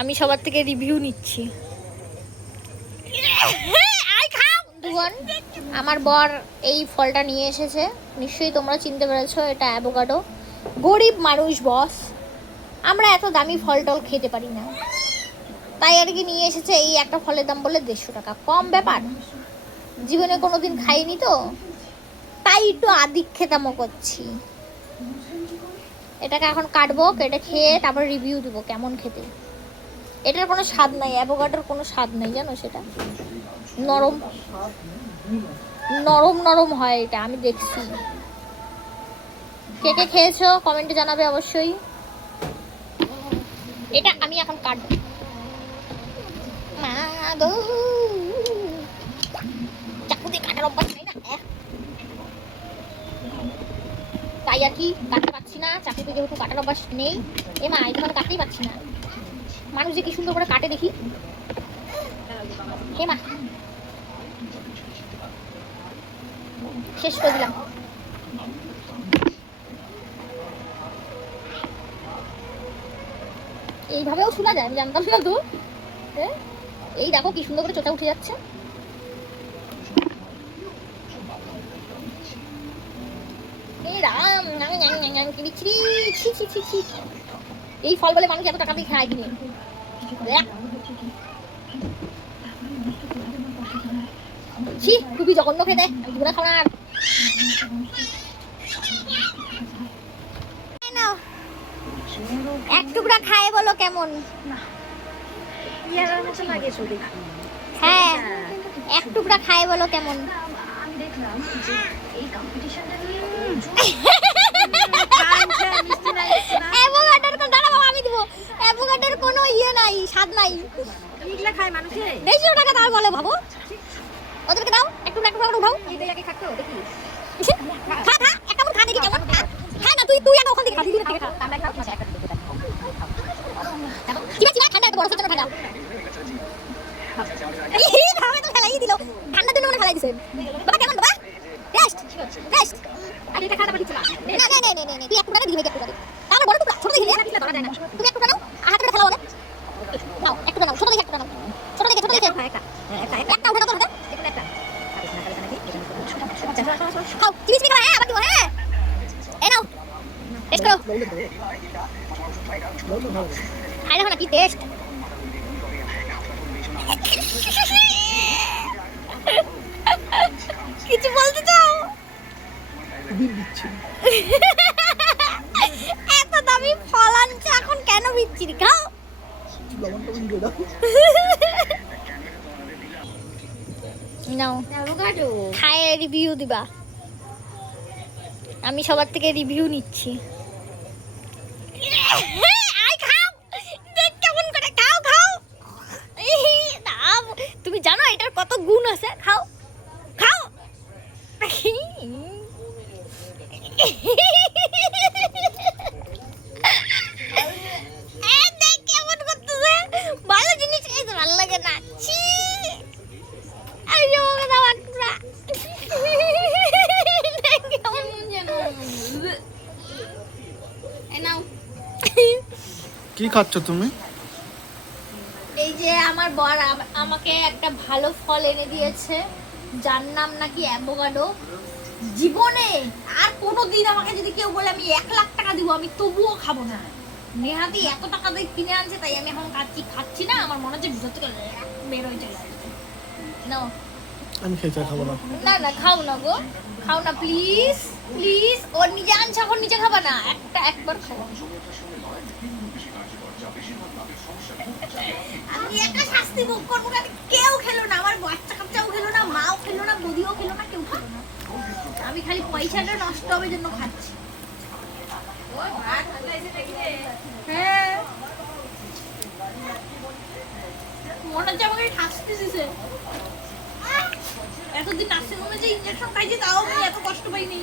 আমি সবার থেকে রিভিউ নিচ্ছি। আমার বর এই ফলটা নিয়ে এসেছে, নিশ্চয়ই তোমরা চিনতে পেরেছো, এটা অ্যাভোকাডো। গরিব মানুষ বস, আমরা এত দামি ফল টল খেতে পারি না, তাই আর কি নিয়ে এসেছে। এই একটা ফলের দাম বলে 150 টাকা, কম ব্যাপার। জীবনে কোনোদিন খাইনি তো, তাই একটু আদিক্ষেতামো করছি। এটাকে এখন কাটবো, কেটে খেয়ে তারপর রিভিউ দেবো কেমন খেতে। এটার কোনো স্বাদ নাই, অ্যাভোকাডোর কোনো স্বাদ নাই জানো, সেটা নরম নরম নরম হয় এটা, আমি দেখছি। কে কে খেয়েছো কমেন্টে জানাবে অবশ্যই। এটা আমি এখন কাটবো। মা গো, চাকু দিয়ে কাটার অভ্যাস নেই না, তাই আর কি কাটতে পারছি না। চাকুতে যেহেতু কাটার অভ্যাস নেই, এ মা এই মানে কাটতেই পারছি না। মানুষ যে কি সুন্দর করে কাটে দেখি, হে মা, শেষ করে দিলাম। এইভাবেও শোনা যায়, আমি জানতাম না তো। এই দেখো কি সুন্দর করে চোখা উঠে যাচ্ছে। এই ফল বলে মানুষ এত টাকা দিয়ে খায় কিনে। খুবই জঘন্য খেতে, জীবনে খাওয়া না। এক টুকরা খায় বলো কেমন? হ্যাঁ, এক টুকরা খায় বলো কেমন? আমি দেখলাম যে এই কম্পিটিশনটা নিয়ে অ্যাভোকাডোর কোন দাঁড়াও, আমি দিব। অ্যাভোকাডোর কোনো ইয়ে নাই, স্বাদ নাই। এগুলা খায় মানুষে 150 টাকা দাও বলে, ভাবো। ওদেরকে দাও একটু একটু করে উঠাও। এই আগে খাতো দেখি, খা খা একটা মুঠ খা দেখি কেমন। খা না, তুই তুই আগে ওখান থেকে খা, দিদি থেকে খা। আমরা খাও না, একটা দিতে দাও। কি বাকি ঠান্ডা, একটা বড় সেটা ঠান্ডা। এই ভাবে তো ফেলাই দিল, ঠান্ডা দিনে মনে ফেলাই দিছে। বাবা কেমন বাবা? Test test. আরে এটা খাটা পাঠিছ না। না না না না, তুই একটু করে দিবি, একটু করে। তাহলে বড় টুকরা ছোট দেখি না, ধরা যায় না। তুমি একটু নাও, হাতে করে ফেলাও। নাও একটু নাও, ছোট দেখি একটু নাও। ছোট দেখি একটা একটা উঠে দাও, একটা একটা। খাও, চিবিস নি খাও, হ্যাঁ আবার দিব, হ্যাঁ। এই নাও, টেস্ট করো। খাই দেখো না কি টেস্ট। কিছু বলতে চাও? এত দামি ফল আনছে, এখন কেন বিচ্ছিরি? খাও। নাও খায় রিভিউ দিবা। আমি সবার থেকে রিভিউ নিচ্ছি। তুমি জানো এটার কত গুণ আছে? খাও খাও। কেমন করতেছে, ভালো জিনিস খাইতে ভালো লাগে না। কি খাচ্ছ তুমি? এই যে আমার বর আমাকে একটা ভালো ফল এনে দিয়েছে, যার নাম নাকি অ্যাভোকাডো। জীবনে আর কোনোদিন আমাকে যদি কেউ বলে আমি 1 লাখ টাকা দিব, আমি তবুও খাবো না। নেহাতি এত টাকা দিয়ে কিনে আনছে, তাই আমি এখন খাচ্ছি না। আমার মনে হচ্ছে ভিতর থেকে বের হয়ে চলে আসবে। নাও, আমি খেতে খাবো না। না না খাও না গো, খাও না প্লিজ প্লিজ। ওর নিজে আনছে, এখন নিজে খাবা না, একবার খাও। আমি একটা শাস্তি ভোগ করবো না, কেউ খেলো না, আমার বাচ্চা কাচ্চাও খেলো না, মাও খেলো না, বদিও খেলো না, কেউ খেলো না। আমি খালি পয়সাটা নষ্ট হবে জন্য খাচ্ছি। হ্যাঁ, মনে হচ্ছে আমাকে শাস্তি দিছে। এতদিন নার্সিং হোমে যে ইঞ্জেকশন খাইছি, তাও আমি এত কষ্ট পাইনি।